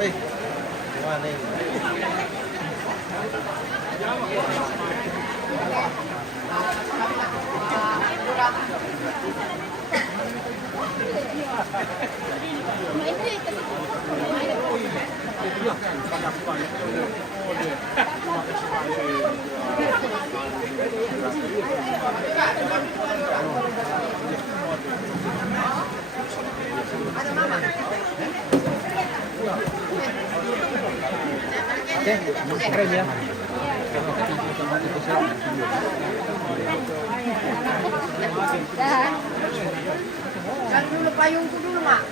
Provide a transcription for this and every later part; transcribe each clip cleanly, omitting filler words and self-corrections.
Eh, gimana ini? Oke, keren ya. Cari dulu payungku dulu, Mak.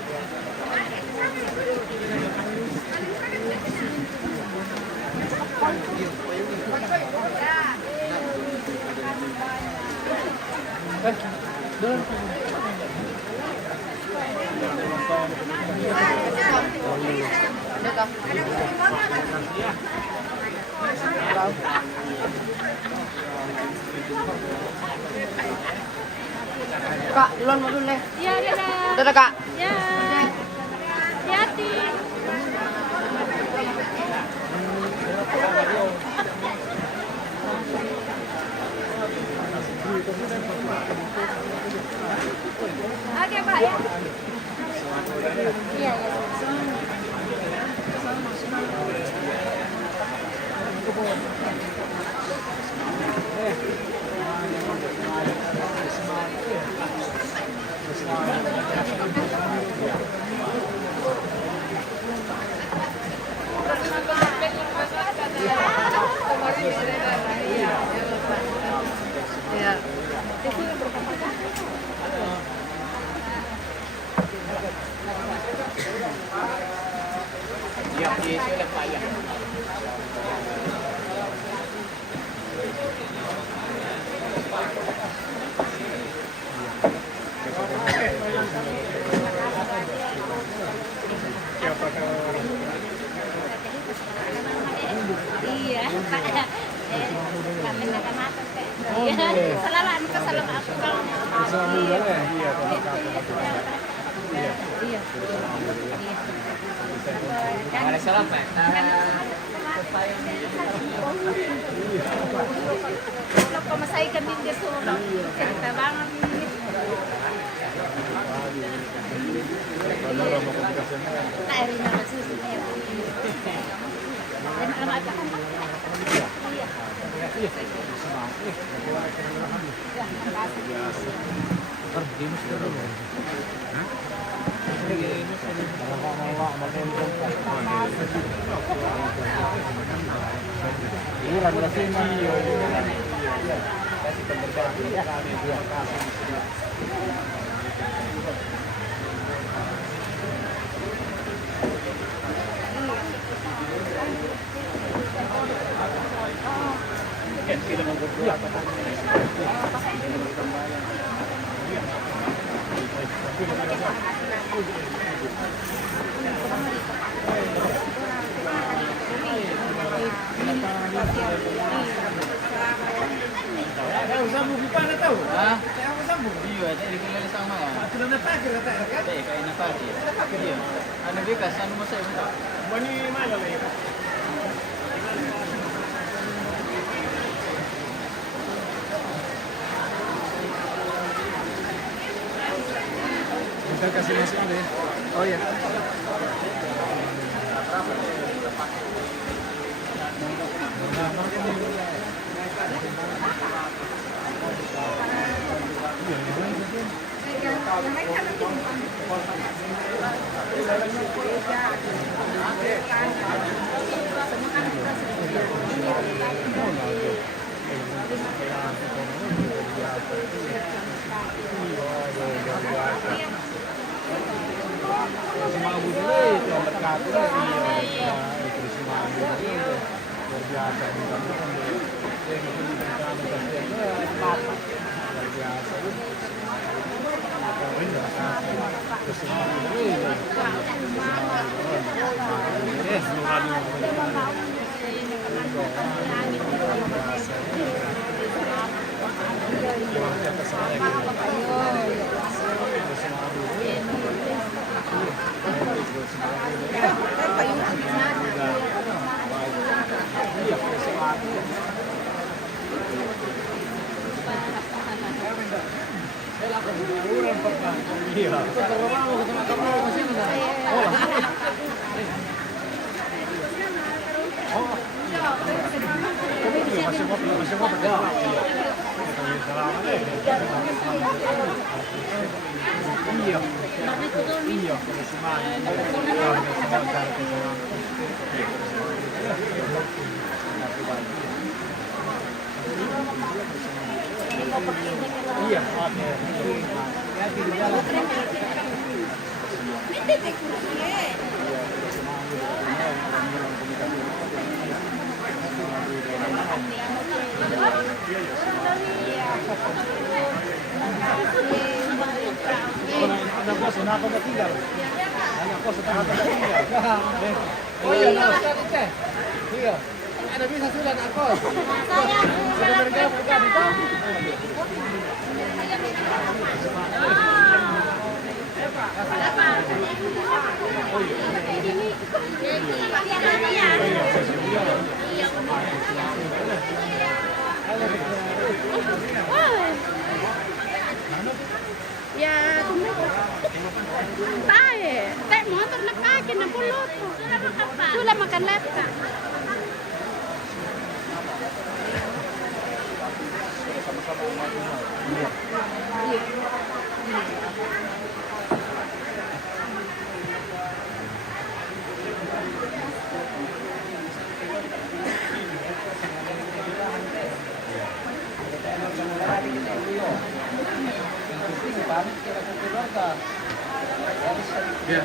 Kak, duluan mau dulu deh. Iya, dadah. Dadah, Kak. Ya. Hati-hati. Oke, Pak ya. Iya, iya. Iya. Iya, dia sudah payah. Iya, Pak. Pak mendakan atas kayak. Iya, salaman kesalam aku kalau Iya. Ada salam, Pak. Kalau pemasaikan din dia suruh. Cerita banget. Nah, Erina masih sebenarnya. Dan alamat apa kan? Iya. Sambung di mana tahu? Hah? Saya sambung. Iya, tadi dikeliling sama ya. Sudah napakir kata kan? Tadi kayak ini pagi. Iya. Anu bekas, anu mau saya minta. Wani mana lagi? Kita kasih masuk deh. Oh ya. Iya. Terlalu mau sama kamu masih ada. Oh. Masih mau berjalan. Iya. Iya. Iya. Ada bos, kenapa nggak tinggal? Ada bos, kenapa nggak tinggal? Oh iya, iya. Ada bisa sudah nak kos. Sudah bergabung kan? Ya, tae, tek motor nak kaki na pulot. Sudah makan laptop. Iya.